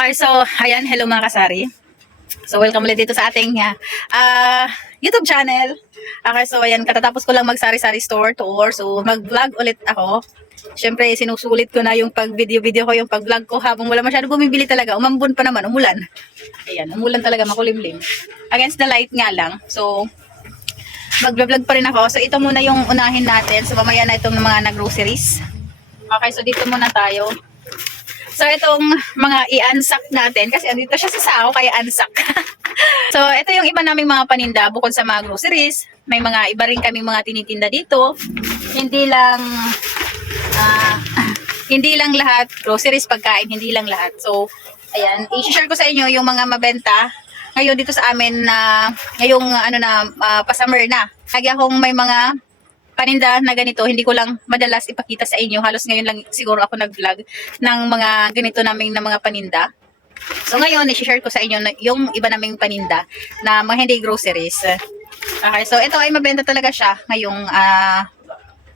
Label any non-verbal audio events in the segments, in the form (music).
Okay, so, ayan, hello mga kasari. So, welcome ulit dito sa ating uh, YouTube channel. Okay, so, ayan, katatapos ko lang mag-sari-sari store tour. So, mag-vlog ulit ako. Siyempre, sinusulit ko na yung pag-video-video ko, yung pag-vlog ko habang wala masyado bumibili talaga. Umambon pa naman, umulan. Ayan, umulan talaga, makulimlim. Against the light nga lang. So, mag-vlog pa rin ako. So, ito muna yung unahin natin. So, mamaya na itong mga nag-groceries. Okay, so dito muna tayo. So, itong mga i-unsack natin, kasi andito siya sa sao, kaya unsack. (laughs) so, ito yung iba naming mga paninda, bukod sa mga groceries. May mga iba rin kaming mga tinitinda dito. Hindi lang, ah, hindi lang lahat, groceries, pagkain, hindi lang lahat. So, ayan, i-share ko sa inyo yung mga mabenta ngayon dito sa amin na ngayong ano na ah, pa-summer na. Lagi akong may mga paninda na ganito, hindi ko lang madalas ipakita sa inyo. Halos ngayon lang siguro ako nag-vlog ng mga ganito naming na mga paninda. So ngayon, i-share ko sa inyo yung iba naming paninda na mga hindi groceries. Okay, so ito ay mabenta talaga siya ngayong ah,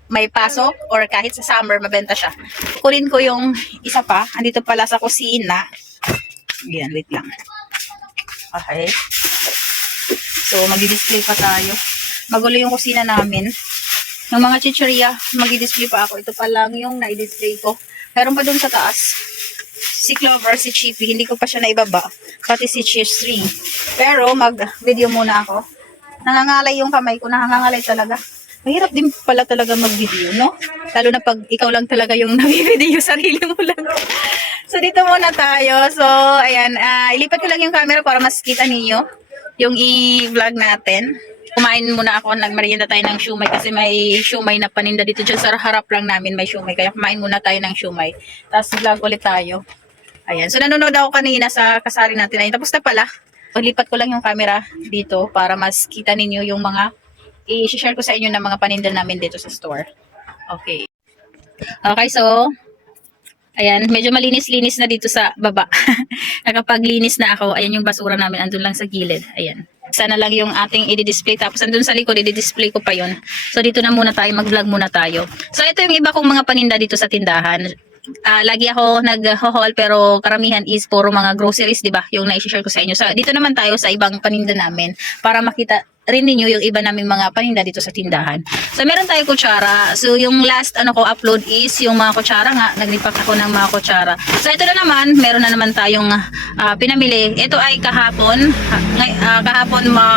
may pasok or kahit sa summer, mabenta siya. Kunin ko yung isa pa. Andito pala sa kusina. Ayan, wait lang. Okay. So, mag-display pa tayo. Magulo yung kusina namin. Yung mga chicheria, mag-display pa ako. Ito pa lang yung na-display ko. Meron pa dun sa taas. Si Clover, si Chippy, hindi ko pa siya naibaba. Pati si Cheese 3. Pero, mag-video muna ako. Nangangalay yung kamay ko. Nangangalay talaga. Mahirap din pala talaga mag-video, no? Lalo na pag ikaw lang talaga yung (laughs) nag-video, sarili mo lang. so, dito muna tayo. So, ayan. ah, ilipat ko lang yung camera para mas kita ninyo yung i-vlog natin. Kumain muna ako, nagmerienda tayo ng shumay kasi may shumay na paninda dito dyan sa harap lang namin may shumay. Kaya kumain muna tayo ng shumay. Tapos vlog ulit tayo. Ayan. So nanonood ako kanina sa kasari natin. Ayun, tapos na pala. Paglipat ko lang yung camera dito para mas kita ninyo yung mga i-share ko sa inyo ng mga paninda namin dito sa store. Okay. Okay, so Ayan, medyo malinis-linis na dito sa baba. (laughs) Nakapaglinis na ako. Ayan yung basura namin, andun lang sa gilid. Ayan. Sana lang yung ating i-display. Tapos andun sa likod, i-display ko pa yon. So dito na muna tayo, mag-vlog muna tayo. So ito yung iba kong mga paninda dito sa tindahan. Ah, lagi ako nag-haul pero karamihan is puro mga groceries, 'di ba? Yung na-share ko sa inyo. So dito naman tayo sa ibang paninda namin para makita rin ninyo yung iba naming mga paninda dito sa tindahan. So meron tayo kutsara. So yung last ano ko upload is yung mga kutsara nga, naglipat ako ng mga kutsara. So ito na naman, meron na naman tayong ah, pinamili. Ito ay kahapon, ah, ah, kahapon ma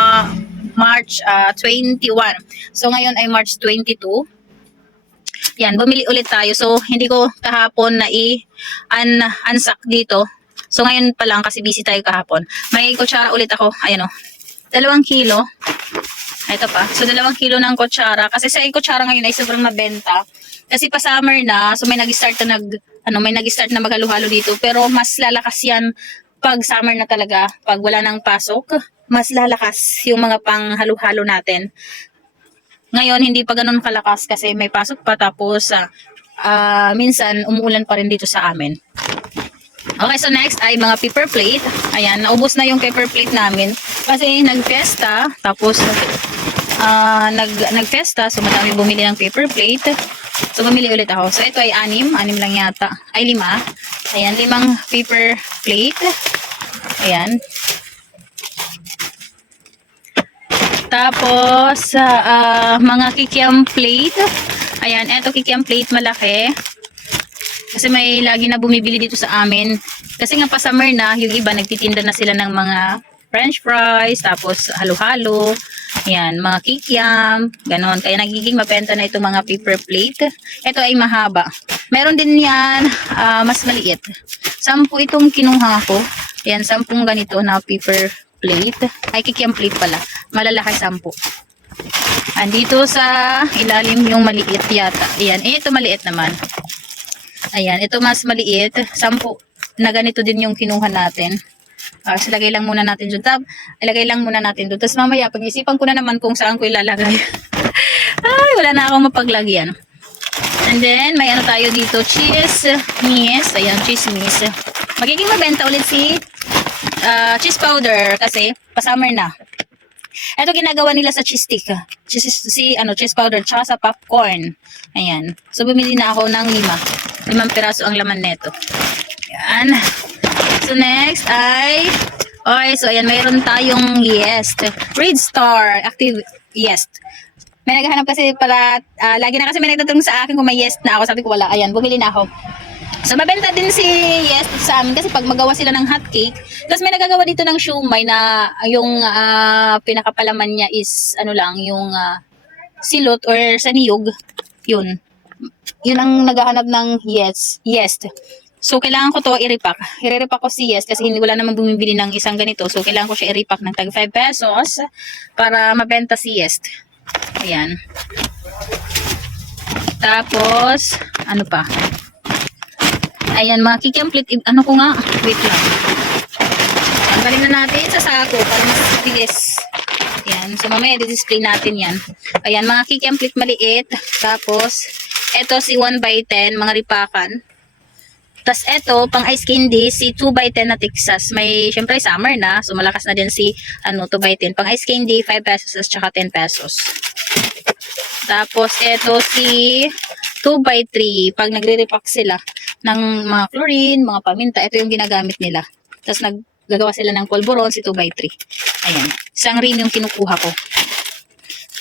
March ah, 21. So ngayon ay March 22. Yan, bumili ulit tayo. So, hindi ko kahapon na i-unsack dito. So, ngayon pa lang kasi busy tayo kahapon. May kutsara ulit ako. Ayan o. Dalawang kilo. Ito pa. So, dalawang kilo ng kutsara. Kasi sa kutsara ngayon ay sobrang mabenta. Kasi pa summer na, so may nag-start na nag, ano, may nag-start na maghalo-halo dito. Pero mas lalakas yan pag summer na talaga. Pag wala nang pasok, mas lalakas yung mga pang halo-halo natin. Ngayon, hindi pa ganun kalakas kasi may pasok pa tapos ah, ah, minsan umuulan pa rin dito sa amin. Okay, so next ay mga paper plate. Ayan, naubos na yung paper plate namin kasi nag-fiesta tapos ah nag nag-fiesta so madami bumili ng paper plate. So bumili ulit ako. So ito ay anim, anim lang yata. Ay lima. Ayan, limang paper plate. Ayan. Tapos, ah, ah, mga kikiam plate. Ayan, eto kikiam plate malaki. Kasi may lagi na bumibili dito sa amin. Kasi nga pa summer na, yung iba nagtitinda na sila ng mga french fries, tapos halo-halo. Ayan, mga kikiam, ganon. Kaya nagiging mabenta na itong mga paper plate. Ito ay mahaba. Meron din yan, ah, mas maliit. Sampu itong kinuha ko. Ayan, sampung ganito na paper plate. Ay, kikiam plate pala. Malalaki sampu. Andito sa ilalim yung maliit yata. Ayan, ito maliit naman. Ayan, ito mas maliit. Sampu na ganito din yung kinuha natin. Uh, so, lagay lang muna natin dun. Tab, ilagay lang muna natin dun. Tapos mamaya, pag-isipan ko na naman kung saan ko ilalagay. (laughs) Ay, wala na akong mapaglagyan. And then, may ano tayo dito, cheese miss. Ayan, cheese miss. Magiging mabenta ulit si ah, cheese powder kasi pa-summer na. Ito ginagawa nila sa cheese stick. Cheese, si ano, cheese powder tsaka sa popcorn. Ayan. So, bumili na ako ng lima. Limang piraso ang laman neto. Ayan. So next ay Okay, so ayan, mayroon tayong yes. Read Star, active yes. May naghahanap kasi para, ah, lagi na kasi may nagtatanong sa akin kung may yes na ako. Sabi ko wala, ayan, bumili na ako. So mabenta din si yes sa amin kasi pag magawa sila ng hot cake, tapos may nagagawa dito ng shumay na yung ah, pinakapalaman niya is ano lang, yung ah, silot or sa niyog, yun. Yun ang naghahanap ng yes, yes. So, kailangan ko to i-repack. I-repack ko si Yes kasi hindi wala naman bumibili ng isang ganito. So, kailangan ko siya i-repack ng tag 5 pesos para mabenta si Yes. Ayan. Tapos, ano pa? Ayan, mga kikiamplite. Ano ko nga? Wait lang. Tanggalin na natin sa sako para mas bilis. Ayan. So, mamaya i-display natin yan. Ayan, mga kikiamplite maliit. Tapos, eto si 1 by 10, mga ripakan. Tapos eto, pang ice candy, si 2 by 10 na Texas. May, syempre, summer na. So, malakas na din si, ano, 2 by 10. Pang ice candy, 5 pesos at saka 10 pesos. Tapos, eto si 2 by 3. Pag nagre-repack sila ng mga chlorine, mga paminta, ito yung ginagamit nila. Tapos, naggagawa sila ng polvoron, si 2 by 3. Ayan. Isang rin yung kinukuha ko.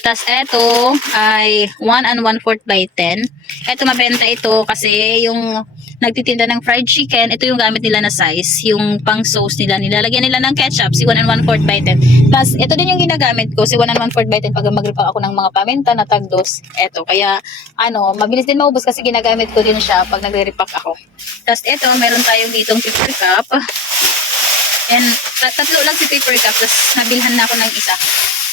Tapos eto ay 1 and 1 4 by 10. Eto mabenta ito kasi yung nagtitinda ng fried chicken, ito yung gamit nila na size, yung pang sauce nila, nilalagyan nila ng ketchup, si 1 and 1 4 by 10. Tapos ito din yung ginagamit ko, si 1 and 1 4 by 10 pag mag-repack ako ng mga paminta na tagdos. Eto, kaya ano, mabilis din maubos kasi ginagamit ko din siya pag nagre-repack ako. Tapos eto, meron tayong ditong paper cup. And tat- tatlo lang si paper cup, tapos nabilhan na ako ng isa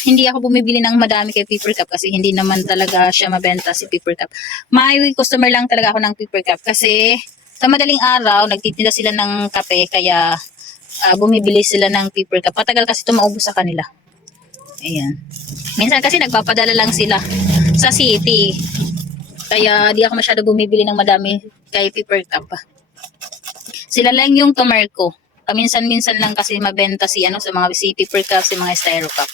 hindi ako bumibili ng madami kay paper cup kasi hindi naman talaga siya mabenta si paper cup. May customer lang talaga ako ng paper cup kasi sa madaling araw nagtitinda sila ng kape kaya ah, bumibili sila ng paper cup. Patagal kasi ito maubos sa kanila. Ayan. Minsan kasi nagpapadala lang sila sa city. Kaya di ako masyado bumibili ng madami kay paper cup. Sila lang yung tumerko. Kaminsan-minsan lang kasi mabenta si ano sa mga si paper cup, si mga styro cup.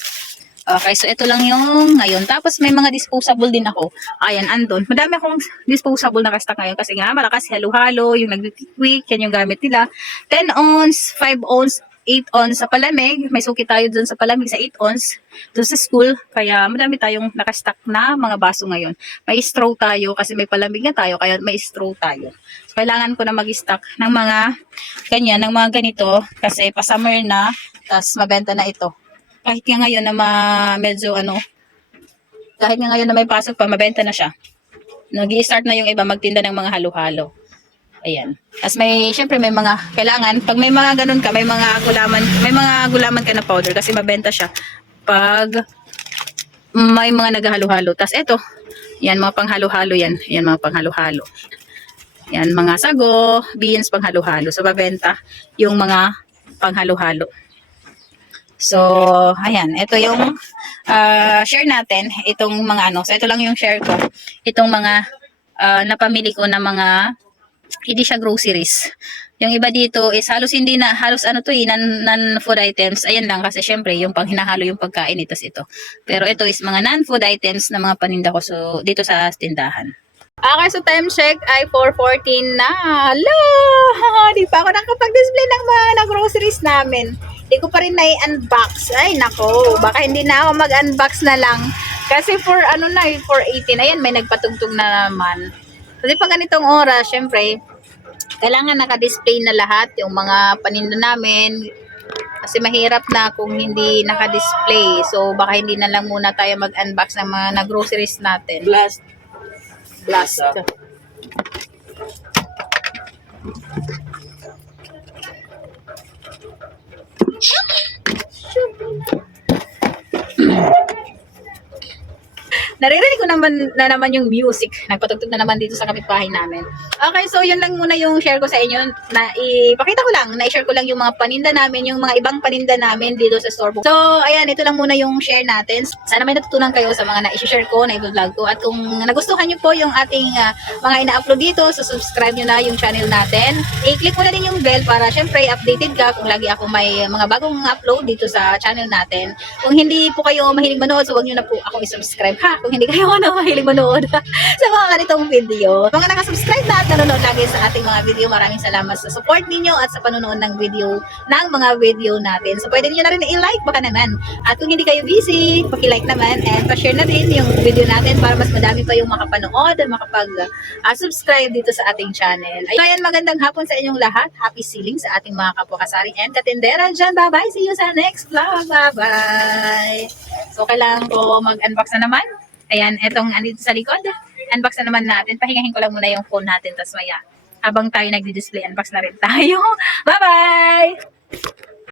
Okay, so ito lang yung ngayon. Tapos may mga disposable din ako. Ayan, andon. Madami akong disposable na kasta ngayon kasi nga malakas halo-halo, yung nag-quick, yan yung gamit nila. 10 ounce, 5 ounce, 8 ounce sa palamig. May suki tayo dun sa palamig sa 8 ounce dun sa school. Kaya madami tayong nakastock na mga baso ngayon. May straw tayo kasi may palamig na tayo kaya may straw tayo. So, kailangan ko na mag-stock ng mga ganyan, ng mga ganito kasi pa-summer na tapos mabenta na ito kahit nga ngayon na ma, medyo ano, kahit nga ngayon na may pasok pa, mabenta na siya. nag start na yung iba magtinda ng mga halo-halo. Ayan. Tapos may, syempre may mga, kailangan, pag may mga ganun ka, may mga gulaman, may mga gulaman ka na powder kasi mabenta siya. Pag may mga naghalo-halo. Tapos eto, yan mga panghalo-halo yan. Yan mga panghalo-halo. Yan mga sago, beans panghalo-halo. So mabenta yung mga panghalo-halo. So, ayan, ito yung ah, share natin, itong mga ano. So, ito lang yung share ko. Itong mga ah, napamili ko na mga hindi siya groceries. Yung iba dito is halos hindi na, halos ano to eh, non, non-food items. Ayan lang kasi syempre yung pang hinahalo yung pagkain ito ito. Pero ito is mga non-food items na mga paninda ko so, dito sa tindahan. Okay, so time check ay 4.14 na. Hello! (laughs) Di pa ako nakapag-display ng mga na-groceries namin. Di ko pa rin na-unbox. Ay, nako. Baka hindi na ako mag-unbox na lang. Kasi for ano na, eh, for 18. Ayan, may nagpatugtog na naman. Kasi pag ganitong oras, syempre, kailangan naka-display na lahat yung mga paninda namin. Kasi mahirap na kung hindi naka-display. So, baka hindi na lang muna tayo mag-unbox ng mga na-groceries natin. Blast. last. Naririnig ko naman na naman yung music. Nagpatugtog na naman dito sa kapitbahay namin. Okay, so yun lang muna yung share ko sa inyo. Na ipakita ko lang, na-share ko lang yung mga paninda namin, yung mga ibang paninda namin dito sa store. So, ayan, ito lang muna yung share natin. Sana may natutunan kayo sa mga na-share ko, na-vlog ko. At kung nagustuhan nyo po yung ating ah, mga ina-upload dito, so subscribe nyo na yung channel natin. I-click mo na din yung bell para syempre updated ka kung lagi ako may mga bagong upload dito sa channel natin. Kung hindi po kayo mahilig manood, so huwag nyo na po ako i-subscribe ha. Kung hindi kayo ano, mahilig manood (laughs) sa mga ganitong video. Mga nakasubscribe na at nanonood lagi sa ating mga video, maraming salamat sa support ninyo at sa panonood ng video ng mga video natin. So pwede niyo na rin i-like baka naman. At kung hindi kayo busy, paki-like naman and pa-share na din yung video natin para mas madami pa yung makapanood at makapag-subscribe dito sa ating channel. Ayan, magandang hapon sa inyong lahat. Happy sealing sa ating mga kapwa-kasari and katindera dyan. Bye-bye. See you sa next vlog. Bye-bye. So, kailangan ko mag-unbox na naman. Ayan, etong andito sa likod. Unbox na naman natin. Pahingahin ko lang muna yung phone natin. Tapos maya, habang tayo nagdi-display, unbox na rin tayo. (laughs) Bye-bye!